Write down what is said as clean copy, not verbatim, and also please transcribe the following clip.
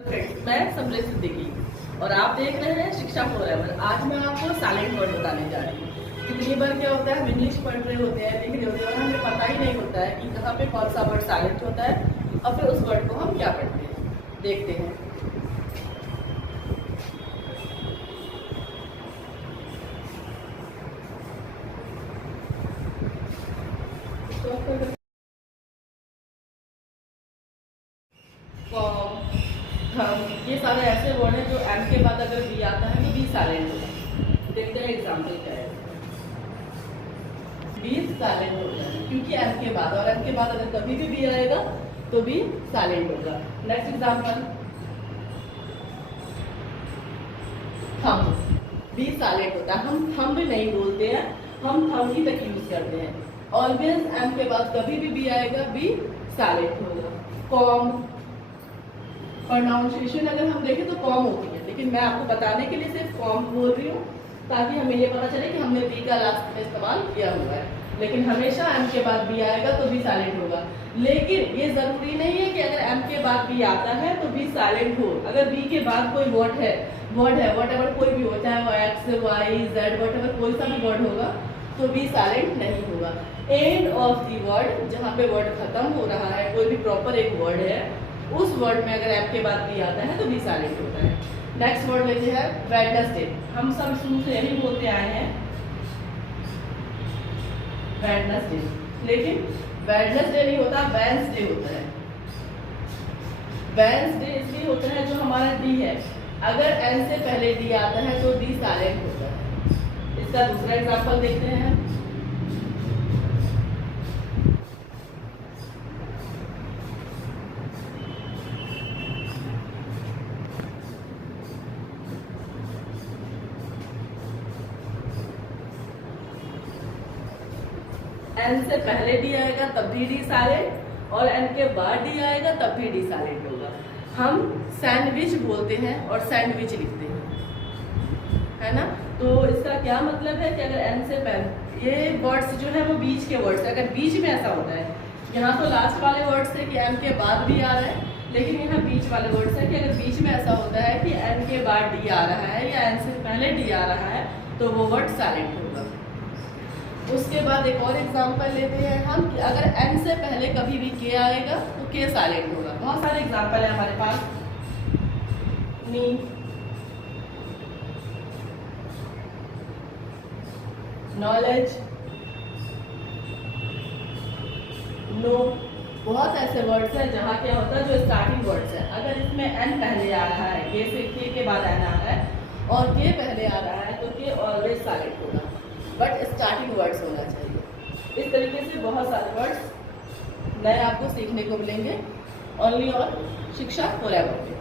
मैं समृद्ध सिद्दीकी और आप देख रहे हैं शिक्षा फॉरएवर। आज मैं आपको साइलेंट वर्ड बताने जा रही हूँ। कितनी बार क्या होता है, हम इंग्लिश पढ़ रहे होते हैं, लिख रहे होते हैं और हमें पता ही नहीं होता है कि कहाँ पे कौन सा वर्ड साइलेंट होता है और फिर उस वर्ड को हम क्या पढ़ते हैं। देखते हैं। हम ये सारे ऐसे वर्ड हैं जो एम के बाद अगर बी आता है तो बी साइलेंट होगा। देखते हैं एग्जाम्पल क्या है। बी साइलेंट हो जाए क्योंकि एम के बाद, और एम के बाद अगर कभी भी बी आएगा तो बी साइलेंट होगा। नेक्स्ट एग्जाम्पल, थम, बी साइलेंट होता है। हम थम भी नहीं बोलते हैं, हम थम ही तक यूज करते हैं। ऑलवेज एम के बाद कभी भी बी आएगा, बी साइलेंट होगा। कॉम, प्रोनाउंसिएशन अगर हम देखें तो कॉम होती है, लेकिन मैं आपको बताने के लिए सिर्फ कॉम बोल रही हूँ ताकि हमें ये पता चले कि हमने बी का लास्ट में इस्तेमाल किया हुआ है। लेकिन हमेशा एम के बाद बी आएगा तो बी साइलेंट होगा। लेकिन ये जरूरी नहीं है कि अगर एम के बाद बी आता है तो बी साइलेंट हो। अगर बी के बाद कोई वर्ड है वट एवर कोई भी हो, चाहे वो X Y Z whatever कोई सा भी वर्ड होगा तो बी साइलेंट नहीं होगा। एंड ऑफ दी वर्ड, जहाँ पे वर्ड खत्म हो रहा है, कोई भी प्रॉपर एक वर्ड है, उस वर्ड में अगर एम के बाद बी आता है तो बी साइलेंट होता है। नेक्स्ट वर्ड लेते हैं वेडनेसडे। हम सब शुरू से यही बोलते आए हैं वेडनेसडे, लेकिन वेडनेसडे नहीं होता, वेडनेसडे होता है। वेडनेसडे इसलिए होता है जो हमारा डी है, अगर एन से पहले डी आता है तो डी साइलेंट होता है। इसका दूसरा एग्जांपल देखते हैं। एन से पहले डी आएगा तब भी डी साइलेंट, और एन के बाद डी आएगा तब भी डी साइलेंट होगा। हम सैंडविच बोलते हैं और सैंडविच लिखते हैं, है ना। तो इसका क्या मतलब है कि अगर एन से पहले, ये वर्ड्स जो है वो बीच के वर्ड्स है। अगर बीच में ऐसा होता है, यहाँ तो लास्ट वाले वर्ड्स थे कि एन के बाद भी आ रहा है, लेकिन यहाँ बीच वाले वर्ड्स है कि अगर बीच में ऐसा होता है कि एन के बाद डी आ रहा है या एन से पहले डी आ रहा है तो वो वर्ड साइलेंट होगा। उसके बाद एक और एग्जांपल लेते हैं हम कि अगर एन से पहले कभी भी के आएगा तो के साइलेंट होगा। बहुत सारे एग्जांपल है हमारे पास। नी, नॉलेज, नो, बहुत ऐसे वर्ड्स हैं जहाँ क्या होता है, जो स्टार्टिंग वर्ड्स है, अगर इसमें एन पहले आ रहा है, के से के बाद एन आ रहा है और के पहले आ रहा है तो के ऑलवेज साइलेंट होगा, बट स्टार्टिंग वर्ड्स होना चाहिए। इस तरीके से बहुत सारे वर्ड्स नए आपको सीखने को मिलेंगे ओनली और शिक्षा फॉरएवर पे।